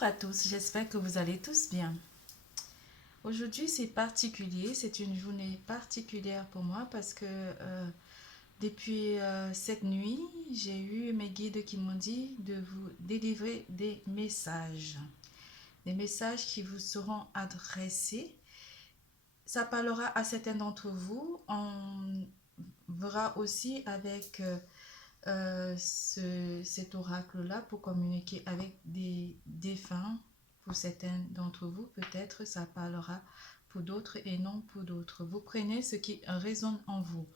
Bonjour à tous, j'espère que vous allez tous bien. Aujourd'hui c'est particulier, c'est une journée particulière pour moi parce que depuis cette nuit, j'ai eu mes guides qui m'ont dit de vous délivrer des messages qui vous seront adressés. Ça parlera à certains d'entre vous, on verra aussi avec cet oracle-là pour communiquer avec des défunts. Pour certains d'entre vous, peut-être ça parlera pour d'autres et non pour d'autres. Vous prenez ce qui résonne en vous.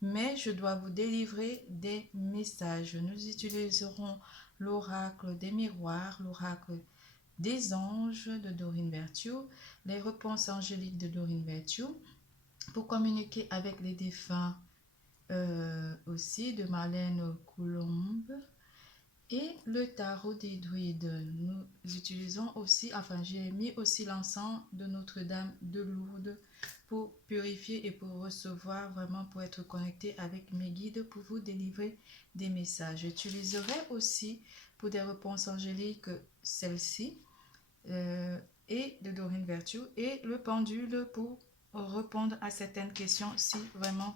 Mais je dois vous délivrer des messages. Nous utiliserons l'oracle des miroirs, l'oracle des anges de Doreen Virtue, les réponses angéliques de Doreen Virtue pour communiquer avec les défunts aussi de Marlène Coulombe et le tarot des druides. Nous utilisons aussi, j'ai mis aussi l'encens de Notre-Dame de Lourdes pour purifier et pour recevoir, vraiment pour être connecté avec mes guides pour vous délivrer des messages. J'utiliserai aussi pour des réponses angéliques celle-ci et de Doreen Virtue et le pendule pour répondre à certaines questions si vraiment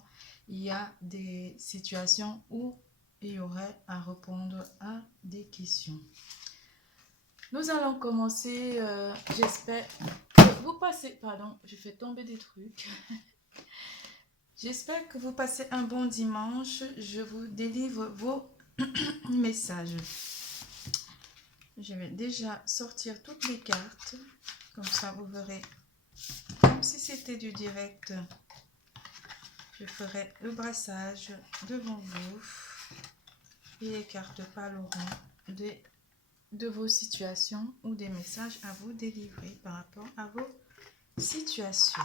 il y a des situations où il y aurait à répondre à des questions. Nous allons commencer, j'espère que vous passez, pardon, je fais tomber des trucs. J'espère que vous passez un bon dimanche. Je vous délivre vos messages. Je vais déjà sortir toutes les cartes, comme ça vous verrez, comme si c'était du direct. Je ferai le brassage devant vous et les cartes parleront de vos situations ou des messages à vous délivrer par rapport à vos situations.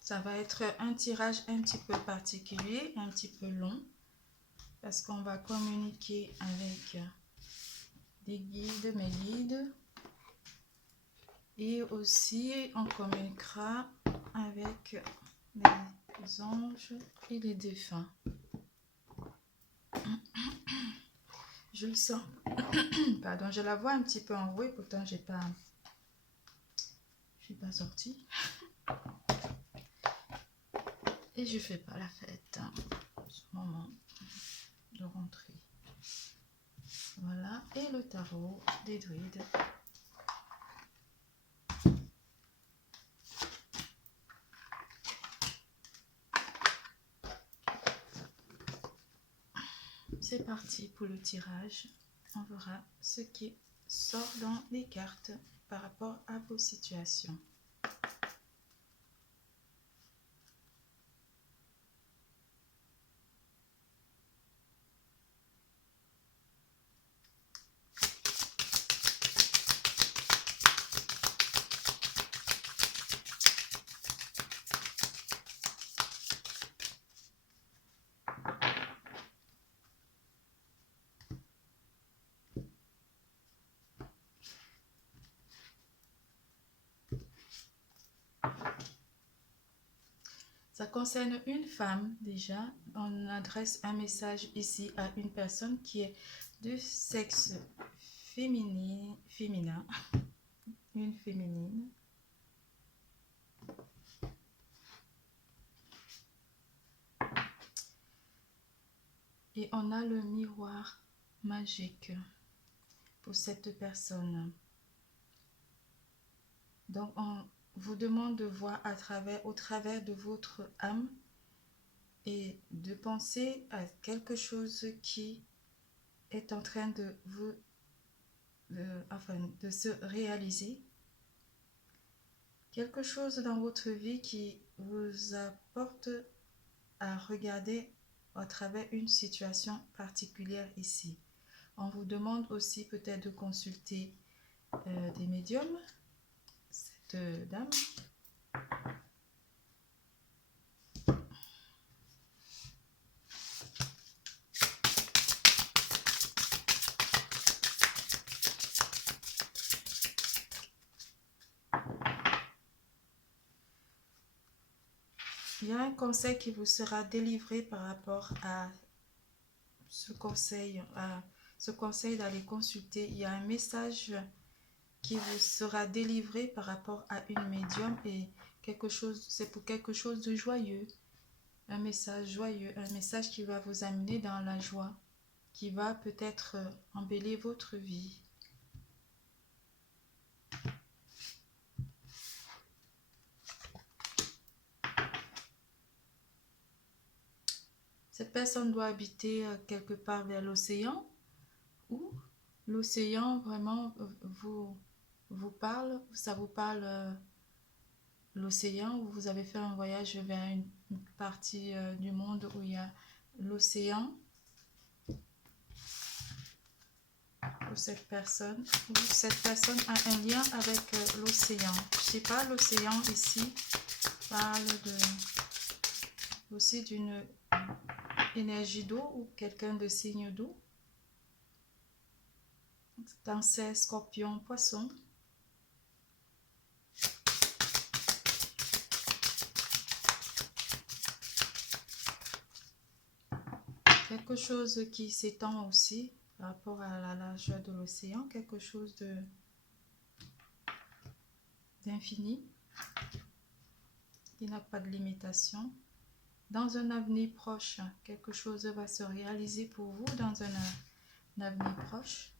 Ça va être un tirage un petit peu particulier, un petit peu long, parce qu'on va communiquer avec des guides, mes guides, et aussi on communiquera avec les anges et les défunts. Je le sens. Pardon, je la vois un petit peu enrouée, pourtant je suis pas sortie. Et je fais pas la fête ce moment de rentrée. Voilà, et le tarot des druides. C'est parti pour le tirage. On verra ce qui sort dans les cartes par rapport à vos situations. Ça concerne une femme déjà. On adresse un message ici à une personne qui est de sexe féminin. Une féminine. Et on a le miroir magique pour cette personne. Donc on vous demande de voir au travers de votre âme et de penser à quelque chose qui est en train de de se réaliser. Quelque chose dans votre vie qui vous apporte à regarder à travers une situation particulière ici. On vous demande aussi peut-être de consulter des médiums, cette dame. Il y a un conseil qui vous sera délivré par rapport à ce conseil d'aller consulter. Il y a un message qui vous sera délivré par rapport à une médium et c'est pour quelque chose de joyeux. Un message joyeux, un message qui va vous amener dans la joie, qui va peut-être embellir votre vie. Cette personne doit habiter quelque part vers l'océan ou l'océan vraiment vous parle, ça vous parle l'océan, ou vous avez fait un voyage vers une partie du monde où il y a l'océan, ou cette personne a un lien avec l'océan. Je sais pas, l'océan ici parle aussi d'une énergie d'eau ou quelqu'un de signe d'eau. Cancer, Scorpion, Poisson. Quelque chose qui s'étend aussi par rapport à la largeur de l'océan, quelque chose d'infini, qui n'a pas de limitation. Dans un avenir proche, quelque chose va se réaliser pour vous dans un avenir proche.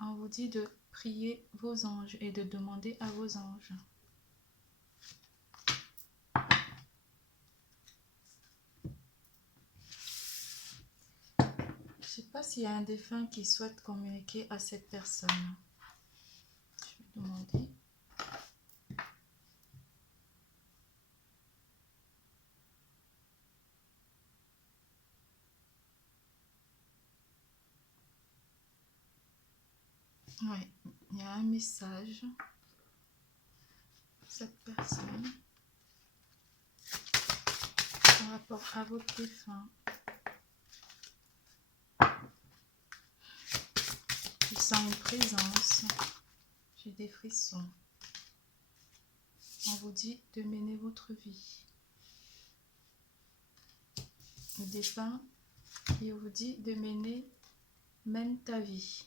On vous dit de prier vos anges et de demander à vos anges. Je ne sais pas s'il y a un défunt qui souhaite communiquer à cette personne. Je vais demander. Oui, il y a un message. Cette personne par rapport à votre défunt. Je sens une présence. J'ai des frissons. On vous dit de mener votre vie. Le défunt, il vous dit de mène ta vie.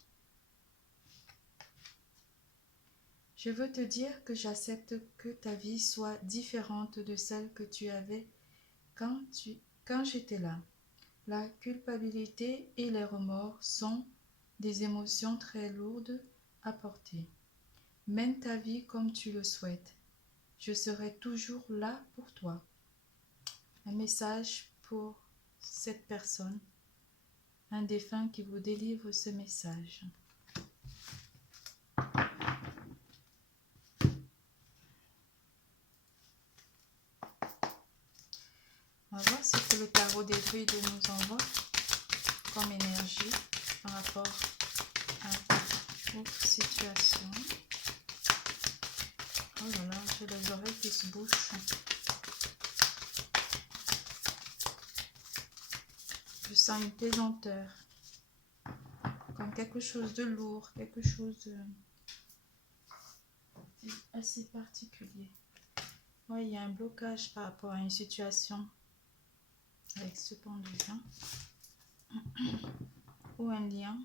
Je veux te dire que j'accepte que ta vie soit différente de celle que tu avais quand j'étais là. La culpabilité et les remords sont des émotions très lourdes à porter. Mène ta vie comme tu le souhaites. Je serai toujours là pour toi. Un message pour cette personne, un défunt qui vous délivre ce message. On va voir ce que le tarot des druides nous envoie comme énergie par rapport à votre situation. Oh là là, j'ai les oreilles qui se bouchent. Je sens une pesanteur, comme quelque chose de lourd, quelque chose de assez particulier. Oui, il y a un blocage par rapport à une situation avec ce pendu, ou un lien.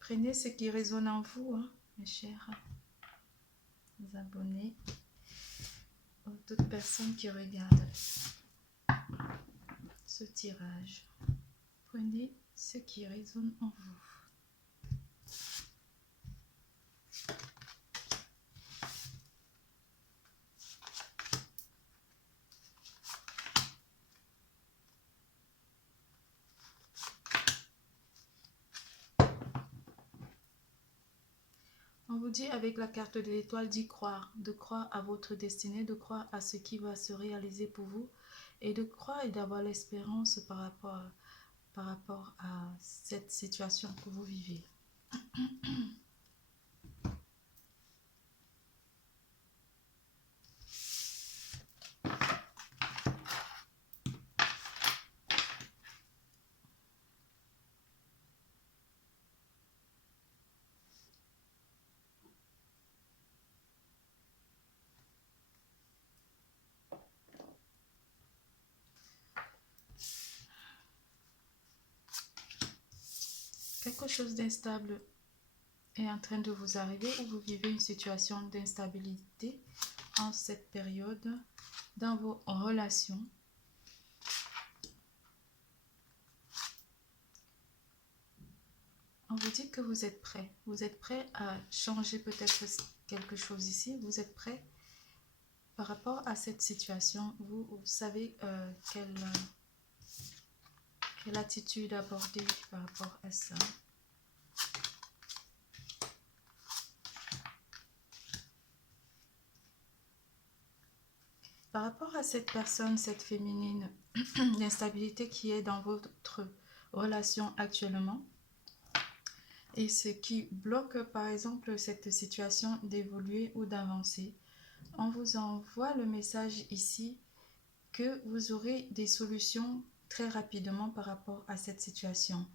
Prenez ce qui résonne en vous, mes chers abonnés, ou toutes personnes qui regardent ce tirage. Prenez ce qui résonne en vous. On vous dit avec la carte de l'étoile d'y croire, de croire à votre destinée, de croire à ce qui va se réaliser pour vous et de croire et d'avoir l'espérance par rapport à cette situation que vous vivez. quelque chose d'instable est en train de vous arriver ou vous vivez une situation d'instabilité en cette période dans vos relations. On vous dit que vous êtes prêt. Vous êtes prêt à changer peut-être quelque chose ici. Vous êtes prêt par rapport à cette situation. Vous savez quelle attitude aborder par rapport à ça. Par rapport à cette personne, cette féminine, l'instabilité qui est dans votre relation actuellement et ce qui bloque par exemple cette situation d'évoluer ou d'avancer, on vous envoie le message ici que vous aurez des solutions très rapidement par rapport à cette situation.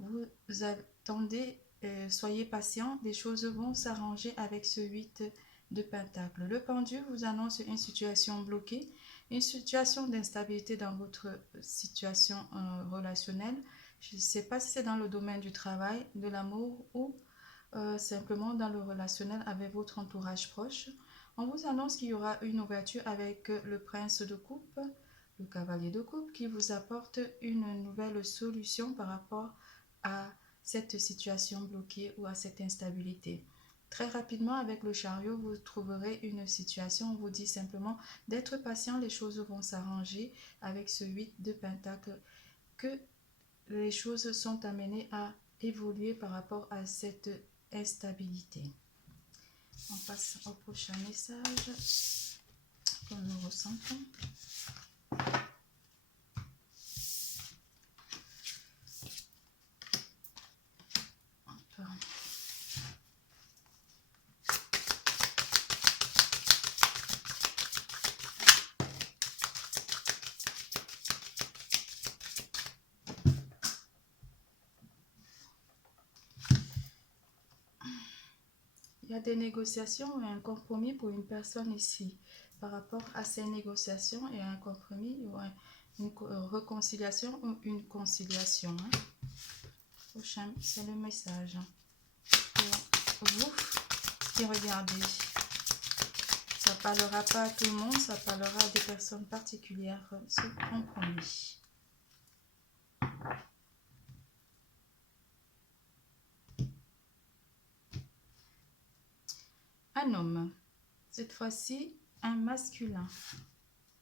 Vous attendez, soyez patient, les choses vont s'arranger avec ce 8 de Pentacle. Le pendu vous annonce une situation bloquée, une situation d'instabilité dans votre situation relationnelle. Je ne sais pas si c'est dans le domaine du travail, de l'amour ou simplement dans le relationnel avec votre entourage proche. On vous annonce qu'il y aura une ouverture avec le prince de coupe, le cavalier de coupe qui vous apporte une nouvelle solution par rapport à cette situation bloquée ou à cette instabilité. Très rapidement, avec le chariot, vous trouverez une situation, on vous dit simplement d'être patient, les choses vont s'arranger avec ce 8 de Pentacle, que les choses sont amenées à évoluer par rapport à cette instabilité. On passe au prochain message que nous ressentons. Il y a des négociations et un compromis pour une personne ici. Par rapport à ces négociations et un compromis ou une réconciliation ou une conciliation. Prochain, c'est le message. Pour vous qui regardez, ça ne parlera pas à tout le monde, ça parlera à des personnes particulières, ce compromis. Un homme, cette fois-ci un masculin.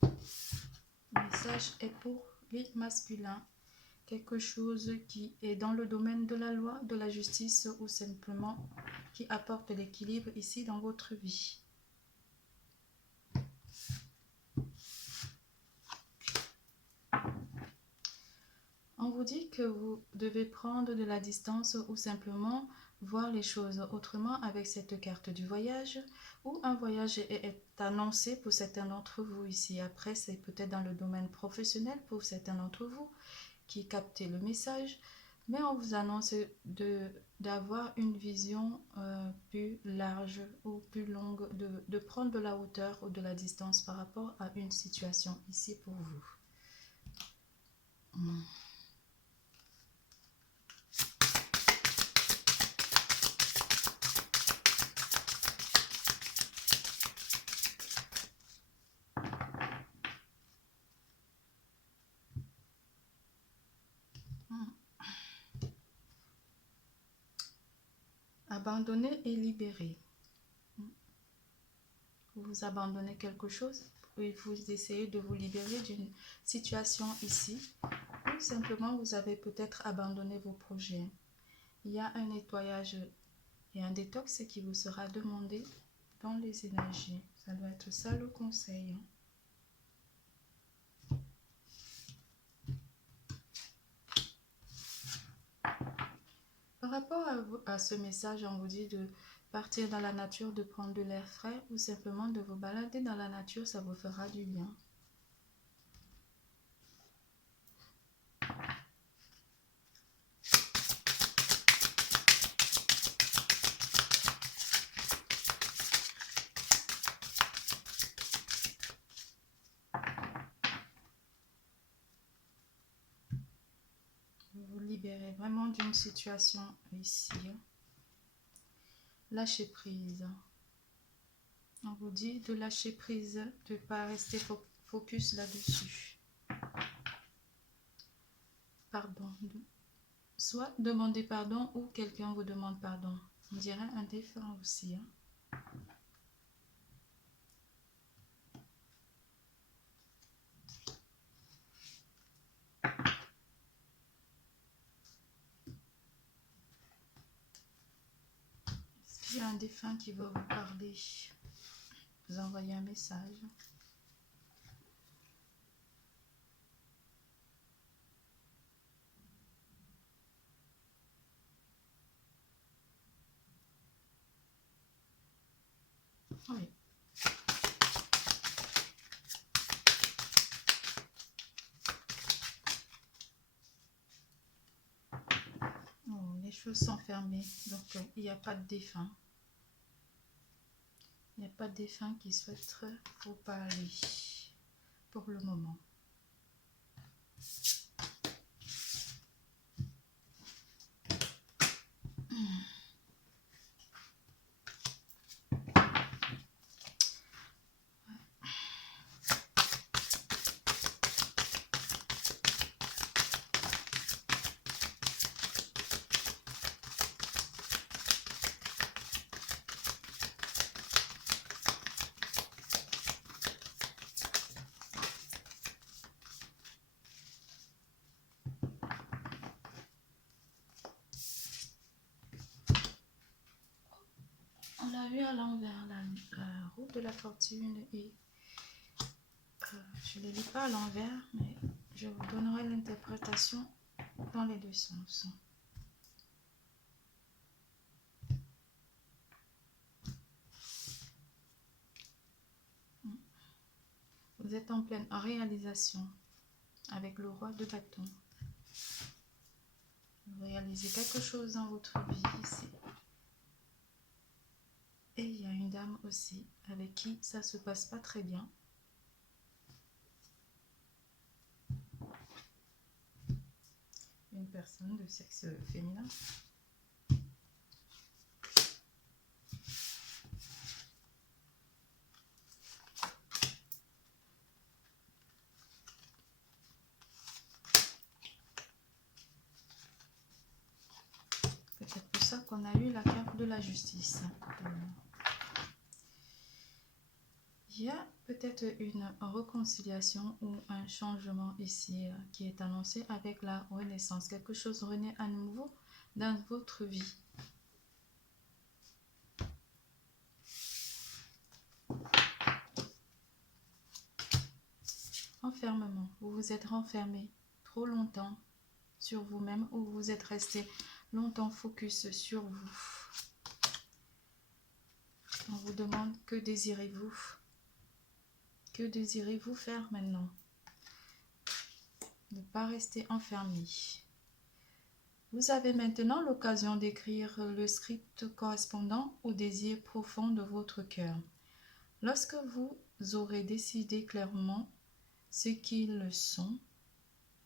Le message est pour les masculins. Quelque chose qui est dans le domaine de la loi, de la justice ou simplement qui apporte l'équilibre ici dans votre vie. On vous dit que vous devez prendre de la distance ou simplement voir les choses autrement avec cette carte du voyage, ou un voyage est annoncé pour certains d'entre vous ici. Après, c'est peut-être dans le domaine professionnel pour certains d'entre vous qui captez le message, mais on vous annonce d'avoir une vision plus large ou plus longue, de prendre de la hauteur ou de la distance par rapport à une situation ici pour vous. Abandonner et libérer. Vous abandonnez quelque chose et vous essayez de vous libérer d'une situation ici, ou simplement vous avez peut-être abandonné vos projets. Il y a un nettoyage et un détox qui vous sera demandé dans les énergies. Ça doit être ça le conseil. Par rapport à ce message, on vous dit de partir dans la nature, de prendre de l'air frais ou simplement de vous balader dans la nature, ça vous fera du bien. Vous libérez vraiment du une situation ici. Lâcher prise. On vous dit de lâcher prise, de ne pas rester focus là-dessus. Pardon. Soit demander pardon ou quelqu'un vous demande pardon. On dirait un défunt aussi. Est-ce qu'il y a un défunt qui va vous parler? Vous envoyez un message. Oui. Oh, les choses sont fermées, donc il n'y a pas de défunt. Il n'y a pas de défunt qui souhaite vous parler pour le moment. On l'a vu à l'envers, la roue de la fortune, et je ne le lis pas à l'envers, mais je vous donnerai l'interprétation dans les deux sens. Vous êtes en pleine réalisation avec le roi de bâton. Vous réalisez quelque chose dans votre vie ici. Et il y a une dame aussi avec qui ça se passe pas très bien. Une personne de sexe féminin. Peut-être pour ça qu'on a eu la carte de la justice. Il y a peut-être une réconciliation ou un changement ici qui est annoncé avec la renaissance. Quelque chose renaît à nouveau dans votre vie. Enfermement. Vous vous êtes renfermé trop longtemps sur vous-même ou vous êtes resté longtemps focus sur vous. On vous demande que désirez-vous? Que désirez-vous faire maintenant? Ne pas rester enfermé. Vous avez maintenant l'occasion d'écrire le script correspondant au désir profond de votre cœur. Lorsque vous aurez décidé clairement ce qu'ils sont,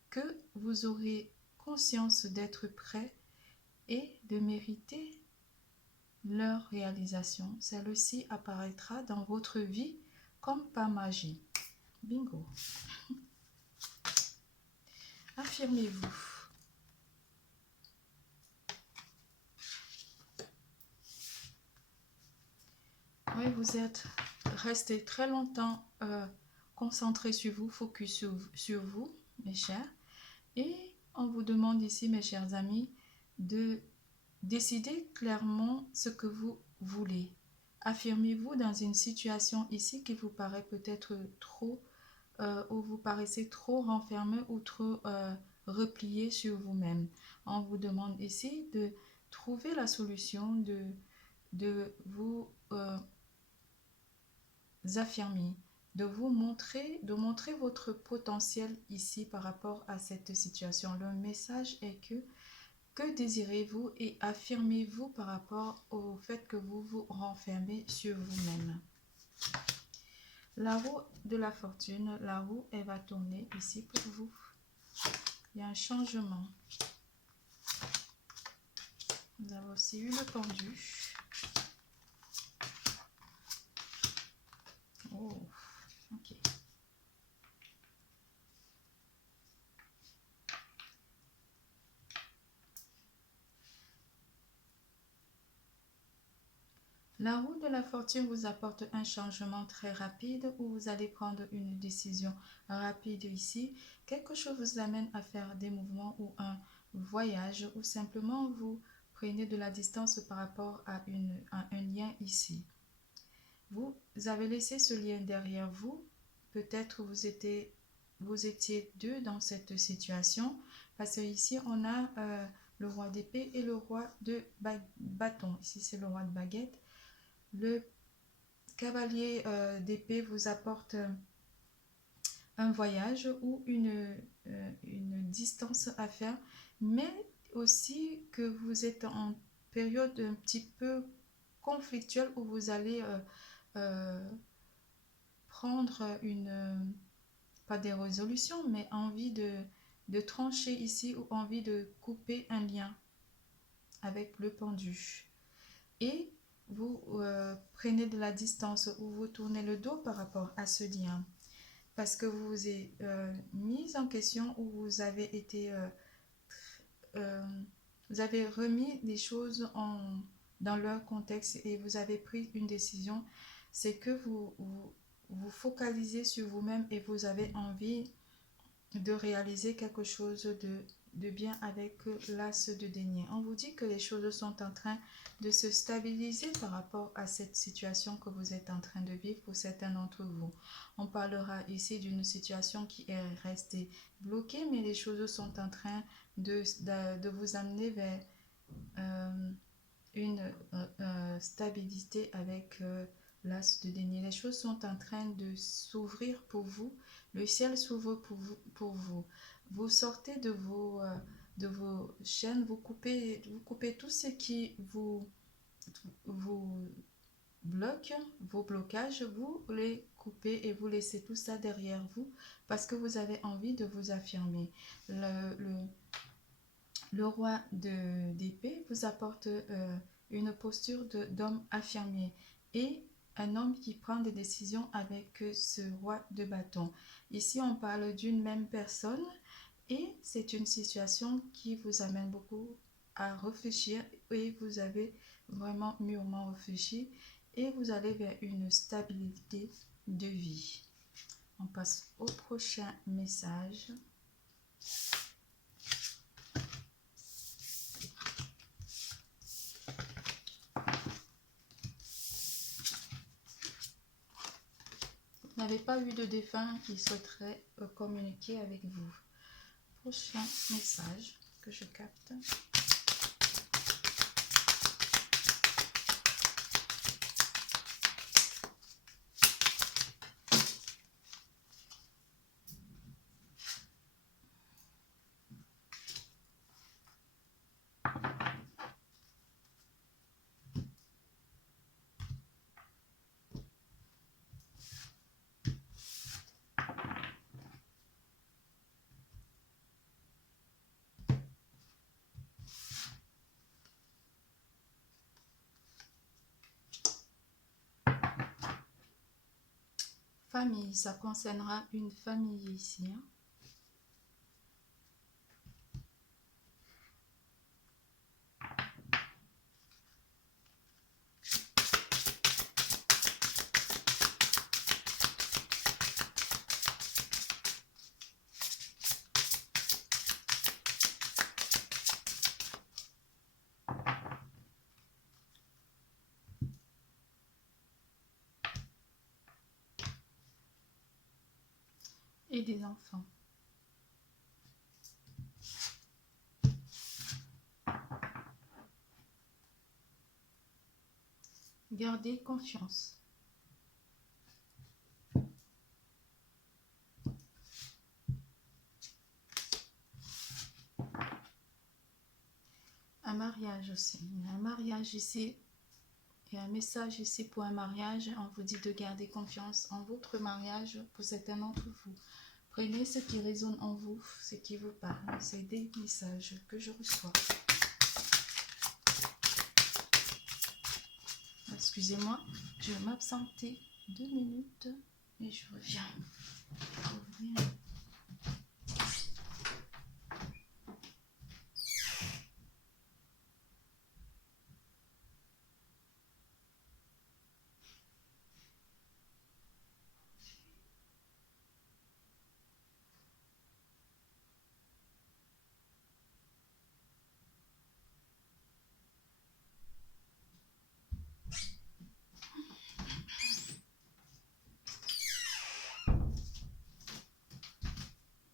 que vous aurez conscience d'être prêt et de mériter leur réalisation, celle-ci apparaîtra dans votre vie comme par magie. Bingo. Affirmez-vous. Oui, vous êtes resté très longtemps concentré sur vous, focus sur vous, mes chers. Et on vous demande ici, mes chers amis, de décider clairement ce que vous voulez. Affirmez-vous dans une situation ici qui vous paraît peut-être trop, où vous paraissez trop renfermé ou trop replié sur vous-même. On vous demande ici de trouver la solution, de vous affirmer, de montrer votre potentiel ici par rapport à cette situation. Le message est que désirez-vous et affirmez-vous par rapport au fait que vous vous renfermez sur vous-même. La roue de la fortune, la roue, elle va tourner ici pour vous. Il y a un changement. aussi eu le pendu. Oh, ok. La roue de la fortune vous apporte un changement très rapide où vous allez prendre une décision rapide ici. Quelque chose vous amène à faire des mouvements ou un voyage ou simplement vous prenez de la distance par rapport à un lien ici. Vous avez laissé ce lien derrière vous. Peut-être vous étiez deux dans cette situation parce que ici on a le roi d'épée et le roi de bâton. Ici c'est le roi de baguette. Le cavalier d'épée vous apporte un voyage ou une distance à faire, mais aussi que vous êtes en période un petit peu conflictuelle où vous allez prendre pas des résolutions, mais envie de trancher ici ou envie de couper un lien avec le pendu. Et vous prenez de la distance ou vous tournez le dos par rapport à ce lien parce que vous vous êtes mis en question ou vous avez été vous avez remis les choses dans leur contexte et vous avez pris une décision. C'est que vous focalisez sur vous-même et vous avez envie de réaliser quelque chose de bien avec l'as de denier. On vous dit que les choses sont en train de se stabiliser par rapport à cette situation que vous êtes en train de vivre pour certains d'entre vous. On parlera ici d'une situation qui est restée bloquée, mais les choses sont en train de vous amener vers une stabilité avec l'as de denier. Les choses sont en train de s'ouvrir pour vous. Le ciel s'ouvre pour vous. Vous sortez de vos chaînes, vous coupez tout ce qui vous bloque, vos blocages, vous les coupez et vous laissez tout ça derrière vous parce que vous avez envie de vous affirmer. Le roi d'épée vous apporte une posture d'homme affirmé et un homme qui prend des décisions avec ce roi de bâton. Ici, on parle d'une même personne et c'est une situation qui vous amène beaucoup à réfléchir et vous avez vraiment mûrement réfléchi et vous allez vers une stabilité de vie. On passe au prochain message. Vous n'avez pas eu de défunt qui souhaiterait communiquer avec vous. Prochain message que je capte. Famille, ça concernera une famille ici. Hein? Et des enfants. Gardez confiance. Un mariage aussi. Il y a un mariage ici. Il y a un message ici pour un mariage. On vous dit de garder confiance en votre mariage pour certains d'entre vous. Prenez ce qui résonne en vous, ce qui vous parle. C'est des messages que je reçois. Excusez-moi, je vais m'absenter 2 minutes et je reviens.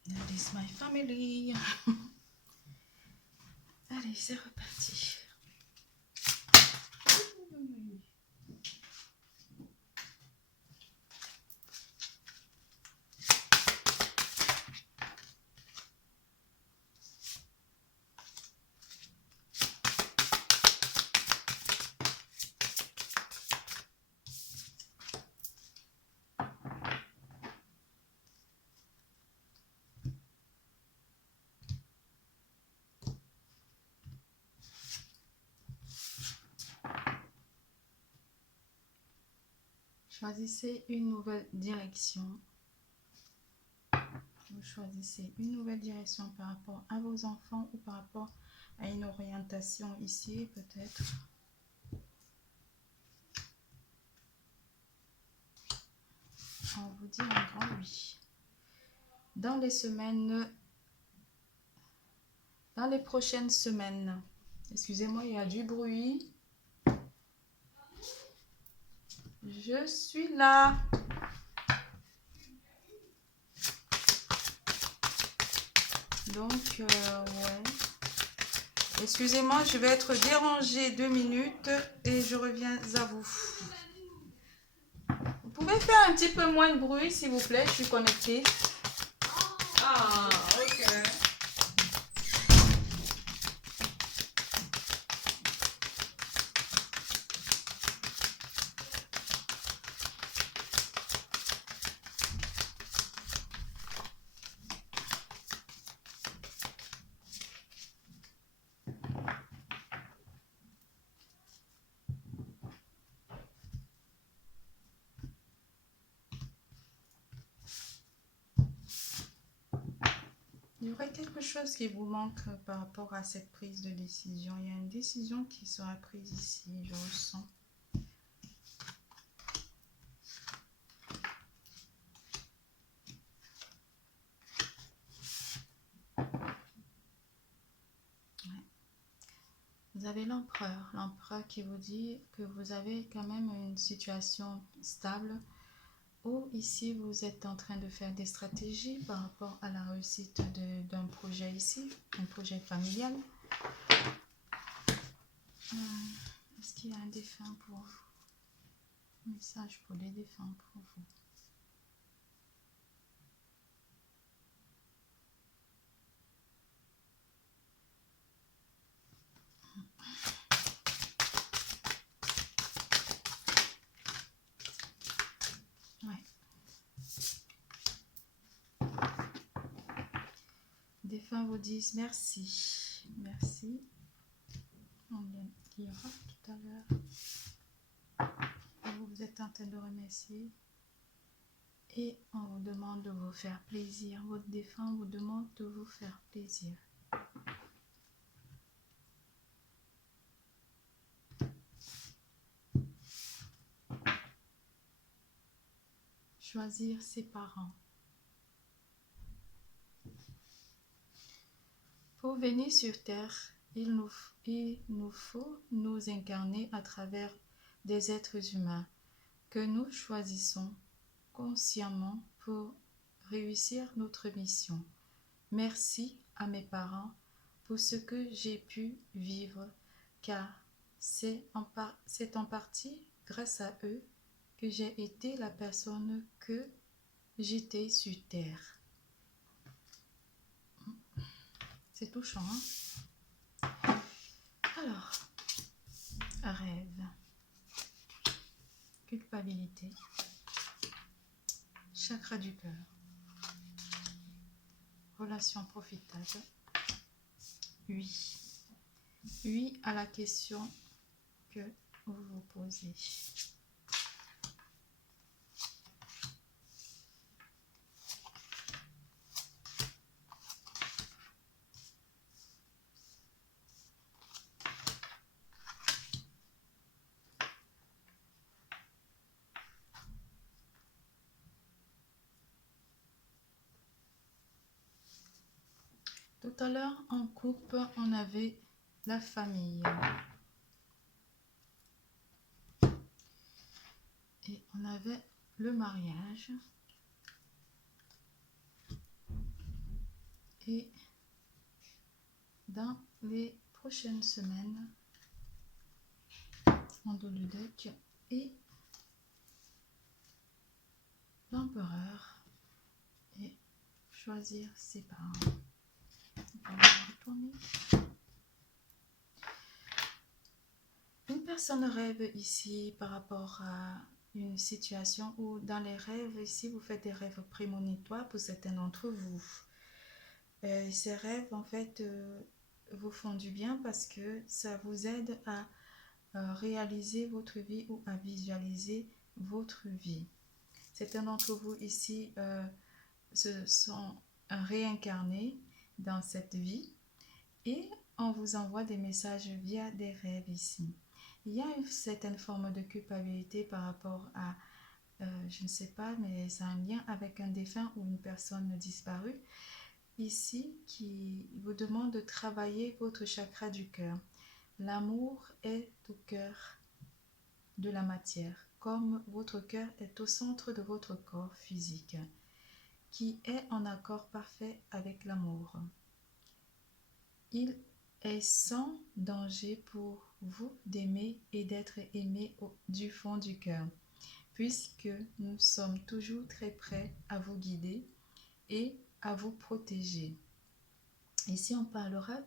That is my family. Allez, c'est reparti. Choisissez une nouvelle direction. Vous choisissez une nouvelle direction par rapport à vos enfants ou par rapport à une orientation ici, peut-être. On vous dit un grand oui. Dans les prochaines semaines, excusez-moi, il y a du bruit. Je suis là. Donc, ouais. Excusez-moi, je vais être dérangée 2 minutes et je reviens à vous. Vous pouvez faire un petit peu moins de bruit, s'il vous plaît, je suis connectée. Ah, ok. Il y aurait quelque chose qui vous manque par rapport à cette prise de décision. Il y a une décision qui sera prise ici, je ressens. Vous avez l'empereur qui vous dit que vous avez quand même une situation stable, ou ici vous êtes en train de faire des stratégies par rapport à la réussite d'un projet ici, un projet familial. Est-ce qu'il y a un défunt pour vous? Un message pour les défunts pour vous. Les défunts vous disent merci. Merci. On lira tout à l'heure. Vous êtes en train de remercier. Et on vous demande de vous faire plaisir. Votre défunt vous demande de vous faire plaisir. Choisir ses parents. Pour venir sur Terre, il nous faut nous incarner à travers des êtres humains que nous choisissons consciemment pour réussir notre mission. Merci à mes parents pour ce que j'ai pu vivre, car c'est en partie grâce à eux que j'ai été la personne que j'étais sur Terre. C'est touchant, hein? Alors, rêve, culpabilité, chakra du cœur, relation profitable, oui. Oui à la question que vous vous posez. Tout à l'heure, en coupe, on avait la famille. Et on avait le mariage. Et dans les prochaines semaines, on doit le deck et l'empereur et choisir ses parents. On va retourner. Une personne rêve ici par rapport à une situation où dans les rêves, ici vous faites des rêves prémonitoires pour certains d'entre vous. Ces rêves en fait vous font du bien parce que ça vous aide à réaliser votre vie ou à visualiser votre vie. Certains d'entre vous ici se sont réincarnés dans cette vie et on vous envoie des messages via des rêves ici. Il y a une certaine forme de culpabilité par rapport à, je ne sais pas, mais c'est un lien avec un défunt ou une personne disparue ici qui vous demande de travailler votre chakra du cœur. L'amour est au cœur de la matière, comme votre cœur est au centre de votre corps physique, qui est en accord parfait avec l'amour. Il est sans danger pour vous d'aimer et d'être aimé du fond du cœur, puisque nous sommes toujours très prêts à vous guider et à vous protéger. Ici, on parlera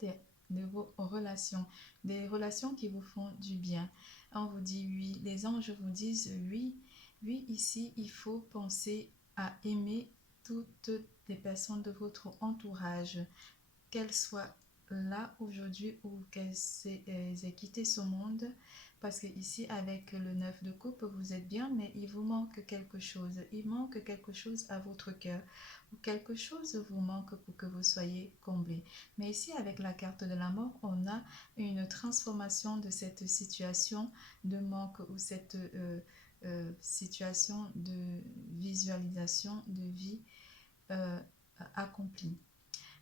de vos relations, des relations qui vous font du bien. On vous dit oui, les anges vous disent oui. Oui, ici, il faut penser à aimer toutes les personnes de votre entourage, qu'elles soient là aujourd'hui ou qu'elles aient quitté ce monde, parce que ici avec le 9 de coupe vous êtes bien, mais il vous manque quelque chose, il manque quelque chose à votre cœur, ou quelque chose vous manque pour que vous soyez comblé. Mais ici avec la carte de la mort, on a une transformation de cette situation de manque ou cette situation de visualisation de vie accomplie.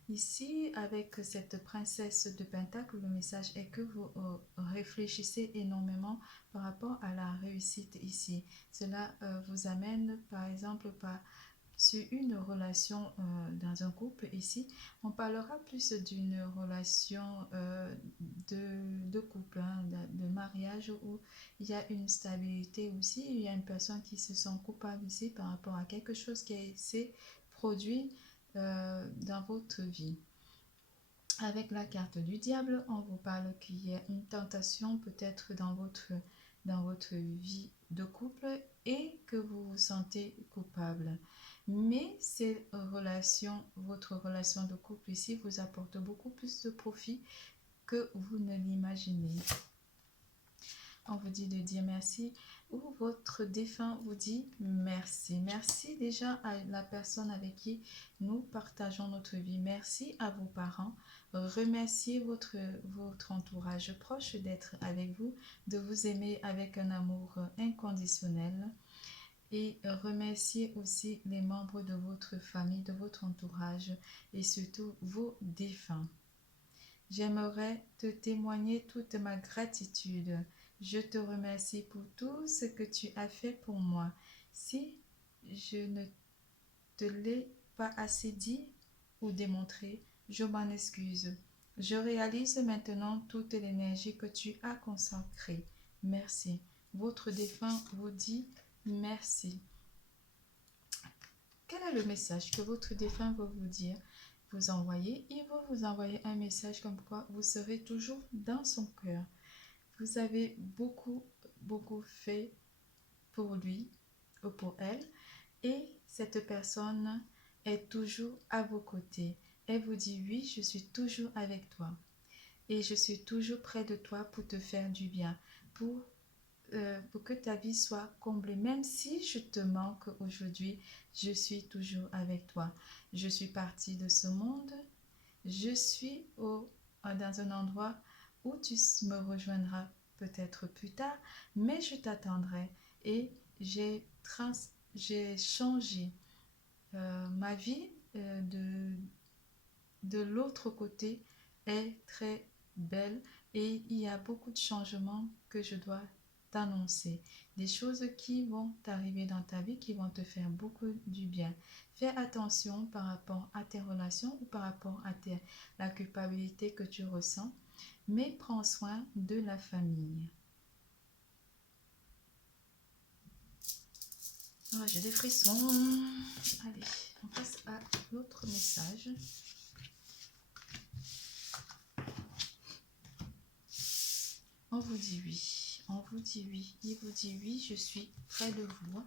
Ici, avec cette princesse de Pentacle, le message est que vous réfléchissez énormément par rapport à la réussite ici. Cela vous amène, par exemple, sur une relation dans un couple ici. On parlera plus d'une relation de couple, hein, de mariage où il y a une stabilité aussi. Il y a une personne qui se sent coupable ici par rapport à quelque chose qui s'est produit dans votre vie. Avec la carte du diable, on vous parle qu'il y a une tentation peut-être dans votre vie de couple et que vous vous sentez coupable. Mais votre relation de couple ici vous apporte beaucoup plus de profit que vous ne l'imaginez. On vous dit de dire merci ou votre défunt vous dit merci. Merci déjà à la personne avec qui nous partageons notre vie. Merci à vos parents. Remerciez votre entourage proche d'être avec vous, de vous aimer avec un amour inconditionnel. Et remerciez aussi les membres de votre famille, de votre entourage et surtout vos défunts. J'aimerais te témoigner toute ma gratitude. Je te remercie pour tout ce que tu as fait pour moi. Si je ne te l'ai pas assez dit ou démontré, je m'en excuse. Je réalise maintenant toute l'énergie que tu as consacrée. Merci. Votre défunt vous dit merci. Quel est le message que votre défunt va vous dire? Vous envoyez, il va vous envoyer un message comme quoi vous serez toujours dans son cœur. Vous avez beaucoup fait pour lui ou pour elle et cette personne est toujours à vos côtés. Elle vous dit oui, je suis toujours avec toi et je suis toujours près de toi pour te faire du bien, pour pour que ta vie soit comblée. Même si je te manque aujourd'hui, je suis toujours avec toi. Je suis partie de ce monde. Je suis dans un endroit où tu me rejoindras peut-être plus tard, mais je t'attendrai. Et j'ai changé ma vie de l'autre côté est très belle et il y a beaucoup de changements que je dois t'annoncer. Des choses qui vont t'arriver dans ta vie, qui vont te faire beaucoup du bien. Fais attention par rapport à tes relations ou par rapport à la culpabilité que tu ressens, mais prends soin de la famille. Ah, j'ai des frissons. Allez, on passe à l'autre message. On vous dit oui, on vous dit oui, il vous dit oui, je suis près de vous.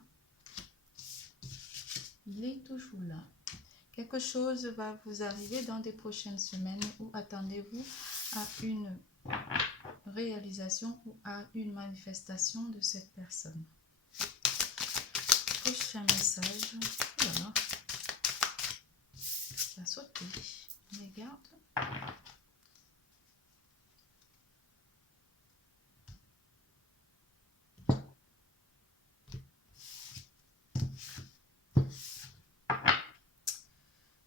Il est toujours là. Quelque chose va vous arriver dans les prochaines semaines ou attendez-vous à une réalisation ou à une manifestation de cette personne. Prochain message. Voilà. Ça a sauté. On regarde.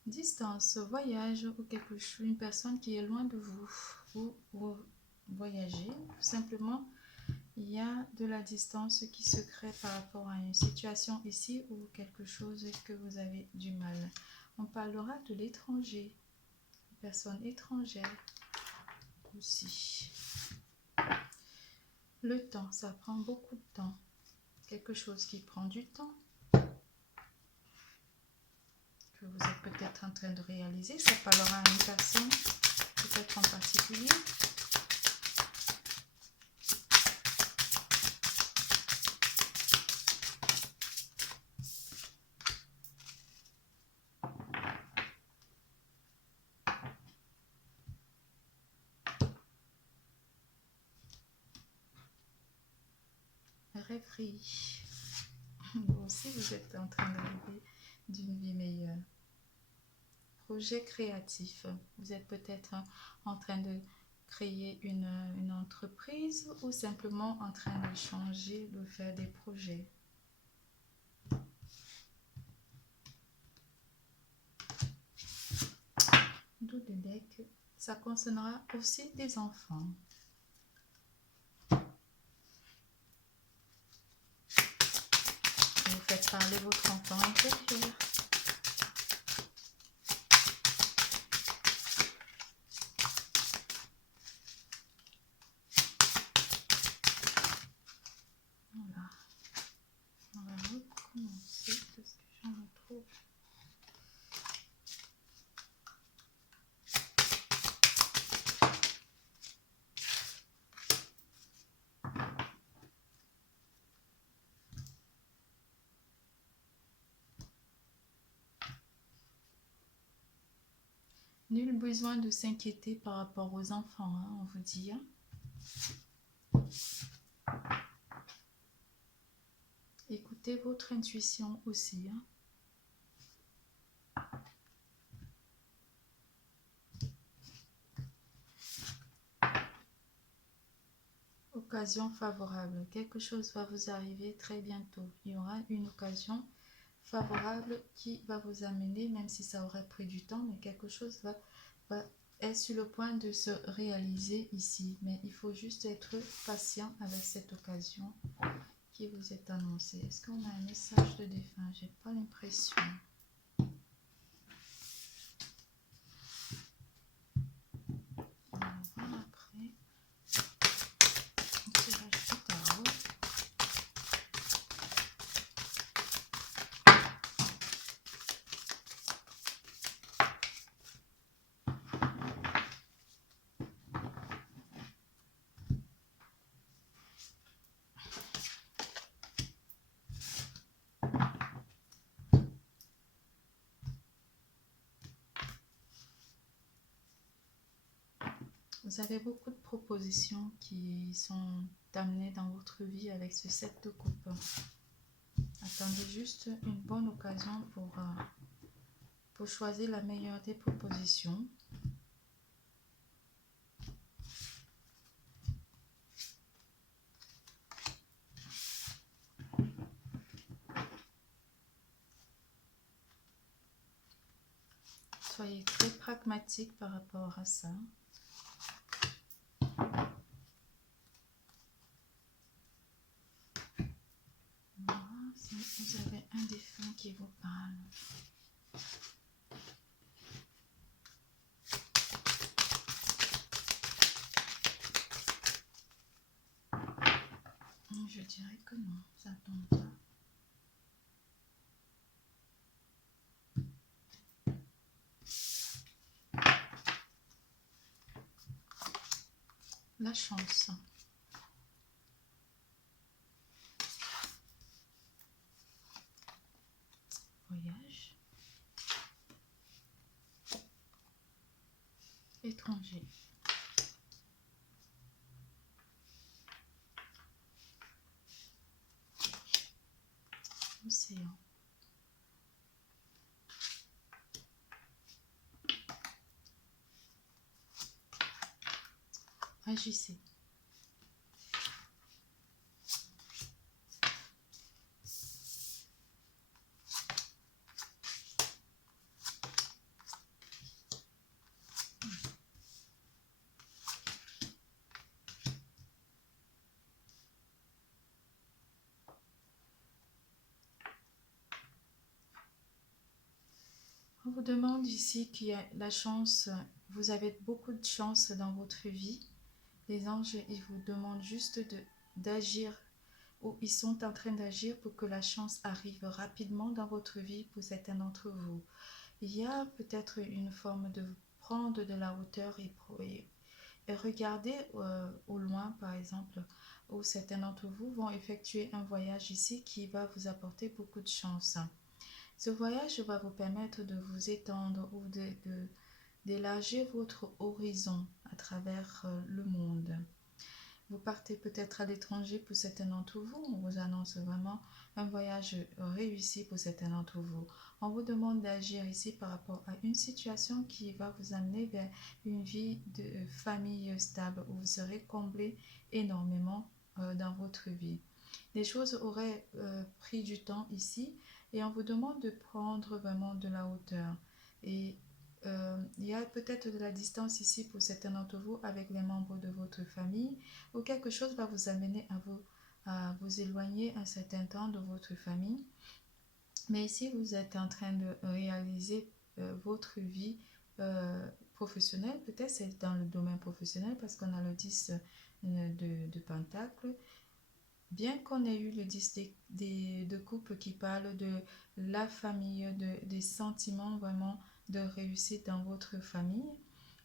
Distance, voyage ou quelque chose, une personne qui est loin de vous, vous voyagez, tout simplement, il y a de la distance qui se crée par rapport à une situation ici ou quelque chose que vous avez du mal. On parlera de l'étranger, une personne étrangère aussi. Le temps, ça prend beaucoup de temps, quelque chose qui prend du temps. Que vous êtes peut-être en train de réaliser, ça parlera à une personne, peut-être en particulier. Rêverie. Vous aussi, vous êtes en train de rêver d'une vie meilleure. Projet créatif. Vous êtes peut-être en train de créer une entreprise ou simplement en train de changer, de faire des projets. Dos de deck, ça concernera aussi des enfants. Vous faites parler votre enfant intérieur. Voilà. On va recommencer parce que j'en ai trop. Nul besoin de s'inquiéter par rapport aux enfants, hein, on vous dit. Hein. Écoutez votre intuition aussi. Hein. Occasion favorable. Quelque chose va vous arriver très bientôt. Il y aura une occasion favorable qui va vous amener, même si ça aurait pris du temps, mais quelque chose est sur le point de se réaliser ici. Mais il faut juste être patient avec cette occasion qui vous est annoncée. Est-ce qu'on a un message de défunt? J'ai pas l'impression. On va voir après. On tirage du tarot. Vous avez beaucoup de propositions qui sont amener dans votre vie avec ce 7 de coupe. Attendez juste une bonne occasion pour choisir la meilleure des propositions. Soyez très pragmatique par rapport à ça. Voilà, si vous avez un défunt qui vous parle. Je dirais que non, ça ne tombe pas. La chance. Voyage. Étranger. Océan. Agissez. On vous demande ici qu'il y a la chance, vous avez beaucoup de chance dans votre vie. Les anges, ils vous demandent juste d'agir, ou ils sont en train d'agir pour que la chance arrive rapidement dans votre vie pour certains d'entre vous. Il y a peut-être une forme de prendre de la hauteur et regarder au loin, par exemple, où certains d'entre vous vont effectuer un voyage ici qui va vous apporter beaucoup de chance. Ce voyage va vous permettre de vous étendre ou d'élargir votre horizon à travers le monde. Vous partez peut-être à l'étranger pour certains d'entre vous. On vous annonce vraiment un voyage réussi pour certains d'entre vous. On vous demande d'agir ici par rapport à une situation qui va vous amener vers une vie de famille stable où vous serez comblé énormément dans votre vie. Les choses auraient pris du temps ici et on vous demande de prendre vraiment de la hauteur. Et il y a peut-être de la distance ici pour certains d'entre vous avec les membres de votre famille ou quelque chose va vous amener à vous éloigner un certain temps de votre famille. Mais ici, vous êtes en train de réaliser votre vie professionnelle. Peut-être c'est dans le domaine professionnel parce qu'on a le 10 de Pentacle. Bien qu'on ait eu le 10 de coupe qui parle de la famille, des sentiments vraiment de réussite dans votre famille,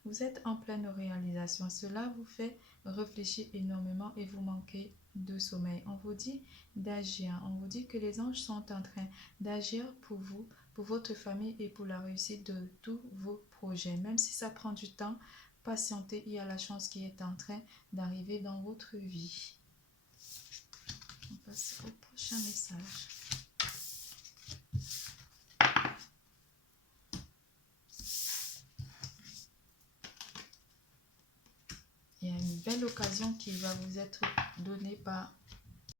vous êtes en pleine réalisation. Cela vous fait réfléchir énormément et vous manquez de sommeil. On vous dit d'agir. On vous dit que les anges sont en train d'agir pour vous, pour votre famille et pour la réussite de tous vos projets. Même si ça prend du temps, patientez. Il y a la chance qui est en train d'arriver dans votre vie. On passe au prochain message. Il y a une belle occasion qui va vous être donnée par